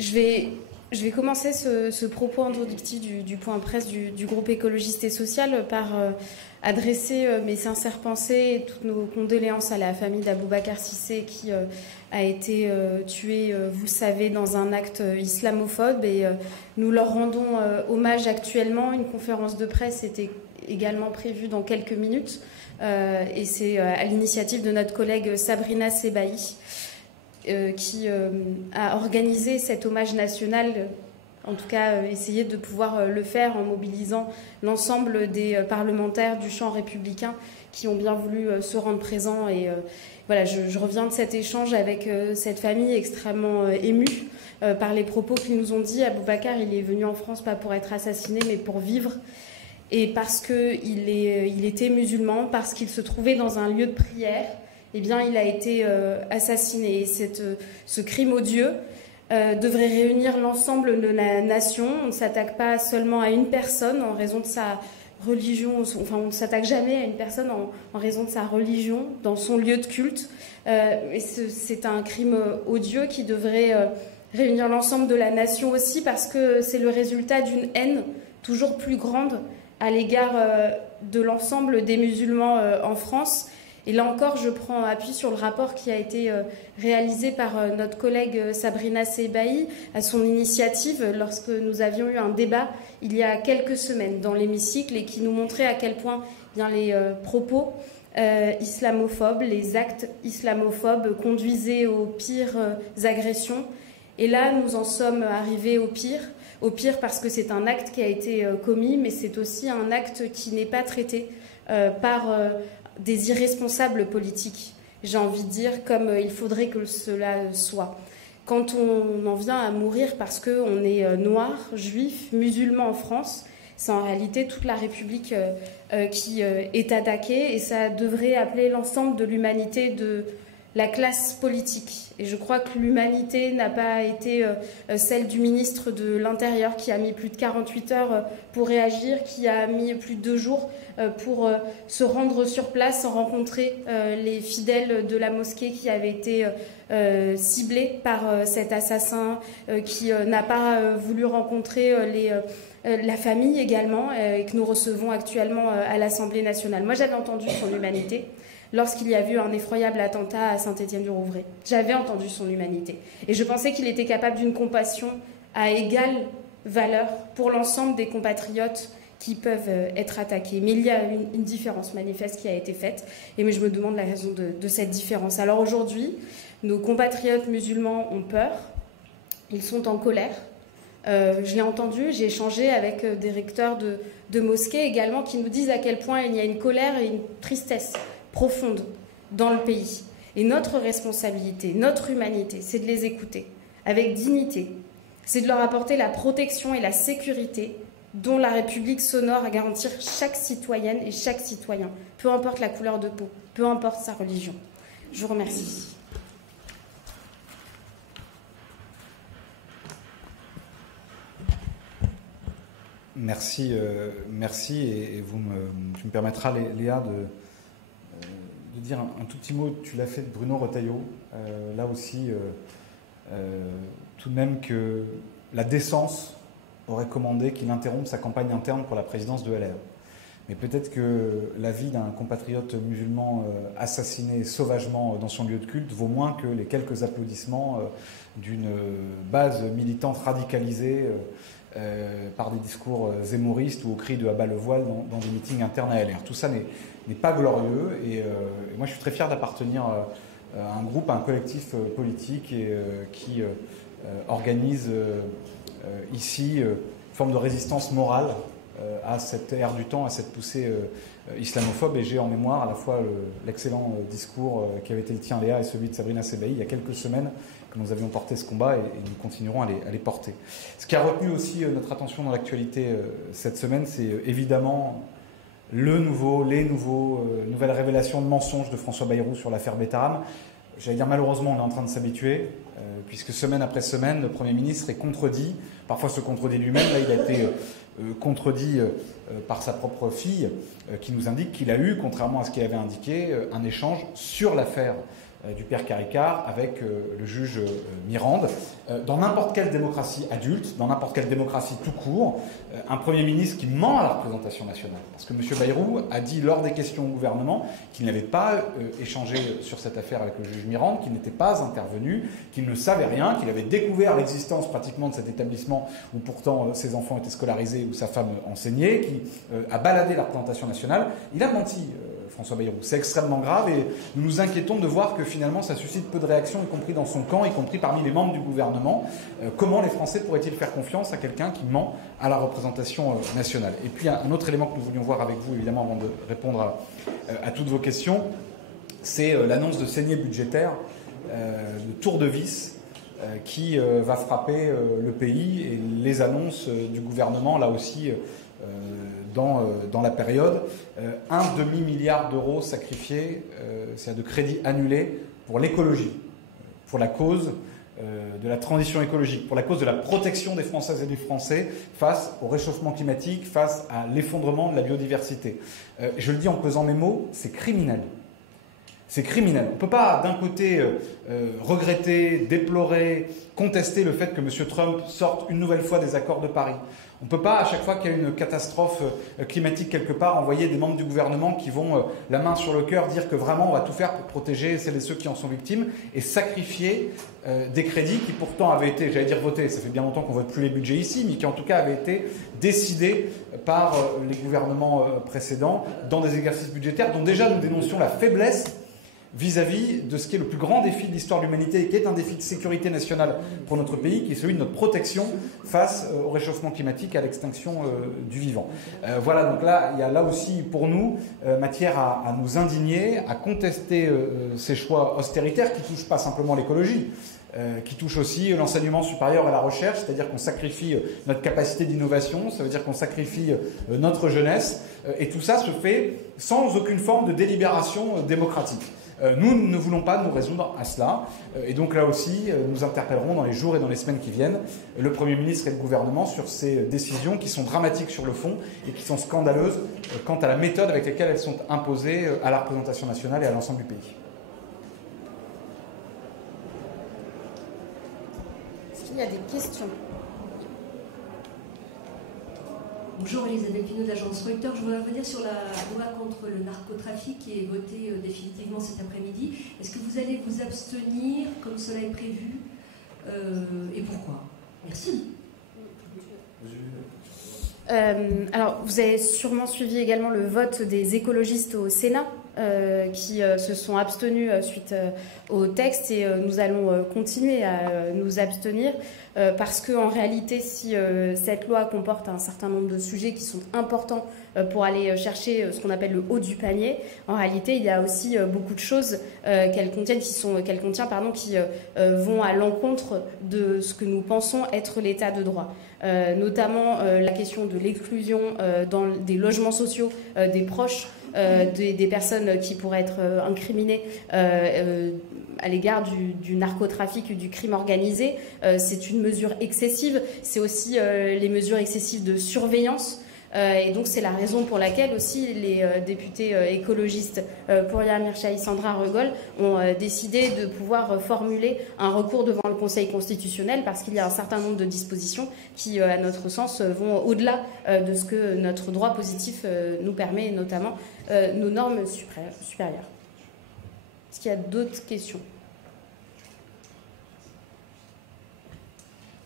Je vais commencer ce propos introductif du point presse du groupe écologiste et social par adresser mes sincères pensées et toutes nos condoléances à la famille d'Aboubacar Cissé qui a été tué, vous le savez, dans un acte islamophobe. Et nous leur rendons hommage actuellement. Une conférence de presse était également prévue dans quelques minutes. Et c'est à l'initiative de notre collègue Sabrina Sebahi qui a organisé cet hommage national, en tout cas essayer de pouvoir le faire en mobilisant l'ensemble des parlementaires du champ républicain qui ont bien voulu se rendre présents. Et voilà, je reviens de cet échange avec cette famille extrêmement émue par les propos qu'ils nous ont dit. Aboubacar, il est venu en France pas pour être assassiné, mais pour vivre. Et parce qu'il était musulman, parce qu'il se trouvait dans un lieu de prière, eh bien, il a été assassiné. Et ce crime odieux devrait réunir l'ensemble de la nation. On ne s'attaque pas seulement à une personne en raison de sa religion, enfin on ne s'attaque jamais à une personne en raison de sa religion, dans son lieu de culte. Et c'est un crime odieux qui devrait réunir l'ensemble de la nation aussi, parce que c'est le résultat d'une haine toujours plus grande à l'égard de l'ensemble des musulmans en France. Et là encore, je prends appui sur le rapport qui a été réalisé par notre collègue Sabrina Sebahi à son initiative lorsque nous avions eu un débat il y a quelques semaines dans l'hémicycle et qui nous montrait à quel point bien, les propos islamophobes, les actes islamophobes conduisaient aux pires agressions. Et là, nous en sommes arrivés au pire. Au pire parce que c'est un acte qui a été commis, mais c'est aussi un acte qui n'est pas traité par des irresponsables politiques, j'ai envie de dire, comme il faudrait que cela soit. Quand on en vient à mourir parce qu'on est noir, juif, musulman en France, c'est en réalité toute la République qui est attaquée, et ça devrait appeler l'ensemble de l'humanité, de la classe politique. Et je crois que l'humanité n'a pas été celle du ministre de l'Intérieur qui a mis plus de 48 heures pour réagir, qui a mis plus de 2 jours pour se rendre sur place, sans rencontrer les fidèles de la mosquée qui avaient été ciblés par cet assassin, qui n'a pas voulu rencontrer la famille également, et que nous recevons actuellement à l'Assemblée nationale. Moi, j'avais entendu son humanité lorsqu'il y a eu un effroyable attentat à Saint-Étienne-du-Rouvray. J'avais entendu son humanité. Et je pensais qu'il était capable d'une compassion à égale valeur pour l'ensemble des compatriotes qui peuvent être attaqués. Mais il y a une différence manifeste qui a été faite. Et je me demande la raison de cette différence. Alors aujourd'hui, nos compatriotes musulmans ont peur. Ils sont en colère. Je l'ai entendu, j'ai échangé avec des recteurs de mosquées également qui nous disent à quel point il y a une colère et une tristesse profonde dans le pays. Et notre responsabilité, notre humanité, c'est de les écouter avec dignité. C'est de leur apporter la protection et la sécurité dont la République s'honore à garantir chaque citoyenne et chaque citoyen, peu importe la couleur de peau, peu importe sa religion. Je vous remercie. Merci, et tu me permettras, Léa, de dire un tout petit mot. Tu l'as fait de Bruno Retailleau, là aussi, tout de même que la décence aurait commandé qu'il interrompe sa campagne interne pour la présidence de LR. Mais peut-être que la vie d'un compatriote musulman assassiné sauvagement dans son lieu de culte vaut moins que les quelques applaudissements d'une base militante radicalisée par des discours zémoristes ou au cri de « abat le voile » dans des meetings internes à LR. Tout ça n'est pas glorieux, et moi je suis très fier d'appartenir à un groupe, à un collectif politique qui organise ici une forme de résistance morale à cette ère du temps, à cette poussée islamophobe. Et j'ai en mémoire à la fois l'excellent discours qui avait été le tien, Léa, et celui de Sabrina Sebahi il y a quelques semaines, que nous avions porté ce combat, et nous continuerons à les porter. Ce qui a retenu aussi notre attention dans l'actualité cette semaine, c'est évidemment les nouvelles révélations de mensonges de François Bayrou sur l'affaire Betterham. J'allais dire, malheureusement, on est en train de s'habituer, puisque semaine après semaine, le Premier ministre est contredit, parfois se contredit lui-même. Là, il a été contredit par sa propre fille, qui nous indique qu'il a eu, contrairement à ce qu'il avait indiqué, un échange sur l'affaire du père Caricart avec le juge Mirande. Dans n'importe quelle démocratie adulte, dans n'importe quelle démocratie tout court, un Premier ministre qui ment à la représentation nationale. Parce que M. Bayrou a dit lors des questions au gouvernement qu'il n'avait pas échangé sur cette affaire avec le juge Mirande, qu'il n'était pas intervenu, qu'il ne savait rien, qu'il avait découvert l'existence pratiquement de cet établissement où pourtant ses enfants étaient scolarisés, où sa femme enseignait, qui a baladé la représentation nationale. Il a menti, François Bayrou. C'est extrêmement grave et nous nous inquiétons de voir que finalement ça suscite peu de réactions, y compris dans son camp, y compris parmi les membres du gouvernement. Comment les Français pourraient-ils faire confiance à quelqu'un qui ment à la représentation nationale? Et puis un autre élément que nous voulions voir avec vous, évidemment, avant de répondre à toutes vos questions, c'est l'annonce de saignée budgétaire, de tour de vis, qui va frapper le pays, et les annonces du gouvernement, là aussi, dans la période. Un demi-milliard d'euros sacrifiés, c'est-à-dire de crédits annulés pour l'écologie, pour la cause de la transition écologique, pour la cause de la protection des Françaises et des Français face au réchauffement climatique, face à l'effondrement de la biodiversité. Je le dis en pesant mes mots, c'est criminel. C'est criminel. On ne peut pas, d'un côté, regretter, déplorer, contester le fait que M. Trump sorte une nouvelle fois des accords de Paris. On ne peut pas, à chaque fois qu'il y a une catastrophe climatique quelque part, envoyer des membres du gouvernement qui vont, la main sur le cœur, dire que vraiment on va tout faire pour protéger celles et ceux qui en sont victimes et sacrifier des crédits qui pourtant avaient été, j'allais dire votés, ça fait bien longtemps qu'on ne vote plus les budgets ici, mais qui en tout cas avaient été décidés par les gouvernements précédents dans des exercices budgétaires dont déjà nous dénoncions la faiblesse vis-à-vis de ce qui est le plus grand défi de l'histoire de l'humanité et qui est un défi de sécurité nationale pour notre pays, qui est celui de notre protection face au réchauffement climatique et à l'extinction du vivant. Voilà, donc là, il y a là aussi pour nous matière à nous indigner, à contester ces choix austéritaires qui ne touchent pas simplement l'écologie, qui touche aussi l'enseignement supérieur et la recherche, c'est-à-dire qu'on sacrifie notre capacité d'innovation, ça veut dire qu'on sacrifie notre jeunesse, et tout ça se fait sans aucune forme de délibération démocratique. Nous ne voulons pas nous résoudre à cela, et donc là aussi, nous interpellerons dans les jours et dans les semaines qui viennent le Premier ministre et le gouvernement sur ces décisions qui sont dramatiques sur le fond et qui sont scandaleuses quant à la méthode avec laquelle elles sont imposées à la représentation nationale et à l'ensemble du pays. Est-ce qu'il y a des questions ? Bonjour, Elisabeth Pinault de l'agence Reuters. Je voudrais revenir sur la loi contre le narcotrafic qui est votée définitivement cet après-midi. Est-ce que vous allez vous abstenir comme cela est prévu et pourquoi? Merci. Alors, vous avez sûrement suivi également le vote des écologistes au Sénat qui se sont abstenus suite au texte et nous allons continuer à nous abstenir parce qu'en réalité, si cette loi comporte un certain nombre de sujets qui sont importants pour aller chercher ce qu'on appelle le haut du panier, en réalité, il y a aussi beaucoup de choses qu'elle contient qui vont à l'encontre de ce que nous pensons être l'état de droit. Notamment la question de l'exclusion dans des logements sociaux des proches des personnes qui pourraient être incriminées à l'égard du narcotrafic et du crime organisé. C'est une mesure excessive. C'est aussi les mesures excessives de surveillance. Et donc c'est la raison pour laquelle aussi les députés écologistes Pouria Mirchai, Sandra Regol ont décidé de pouvoir formuler un recours devant le Conseil constitutionnel parce qu'il y a un certain nombre de dispositions qui, à notre sens, vont au-delà de ce que notre droit positif nous permet, et notamment nos normes supérieures. Est-ce qu'il y a d'autres questions ?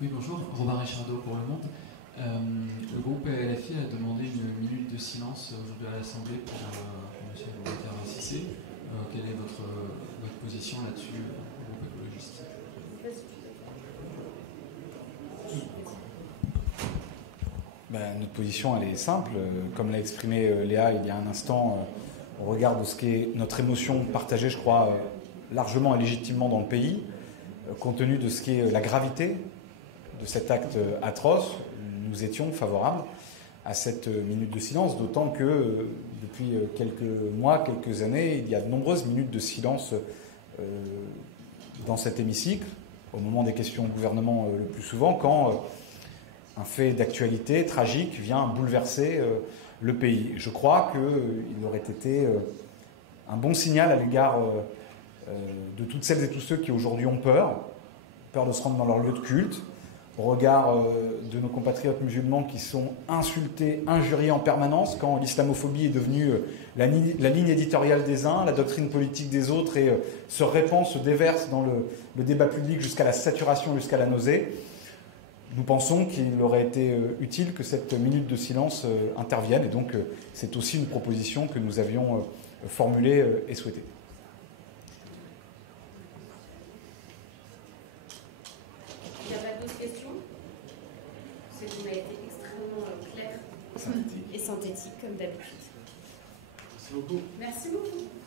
Oui, bonjour, Robin Richardot pour Le Monde. Le groupe LFI a demandé une minute de silence aujourd'hui à l'Assemblée pour M. Boubacar Cissé. Quelle est votre position là-dessus, groupe écologiste ? Notre position, elle est simple. Comme l'a exprimé Léa il y a un instant, au regard de ce qu'est notre émotion partagée, je crois, largement et légitimement dans le pays, compte tenu de ce qu'est la gravité de cet acte atroce, nous étions favorables à cette minute de silence, d'autant que depuis quelques mois, quelques années, il y a de nombreuses minutes de silence dans cet hémicycle, au moment des questions au gouvernement le plus souvent, quand un fait d'actualité tragique vient bouleverser le pays. Je crois qu'il aurait été un bon signal à l'égard de toutes celles et tous ceux qui aujourd'hui ont peur de se rendre dans leur lieu de culte, au regard de nos compatriotes musulmans qui sont insultés, injuriés en permanence quand l'islamophobie est devenue la ligne éditoriale des uns, la doctrine politique des autres et se répand, se déverse dans le débat public jusqu'à la saturation, jusqu'à la nausée. Nous pensons qu'il aurait été utile que cette minute de silence intervienne et donc c'est aussi une proposition que nous avions formulée et souhaitée. Il n'y a pas d'autres questions? C'est qu'on a été extrêmement clair et synthétique comme d'habitude. Merci beaucoup. Merci beaucoup.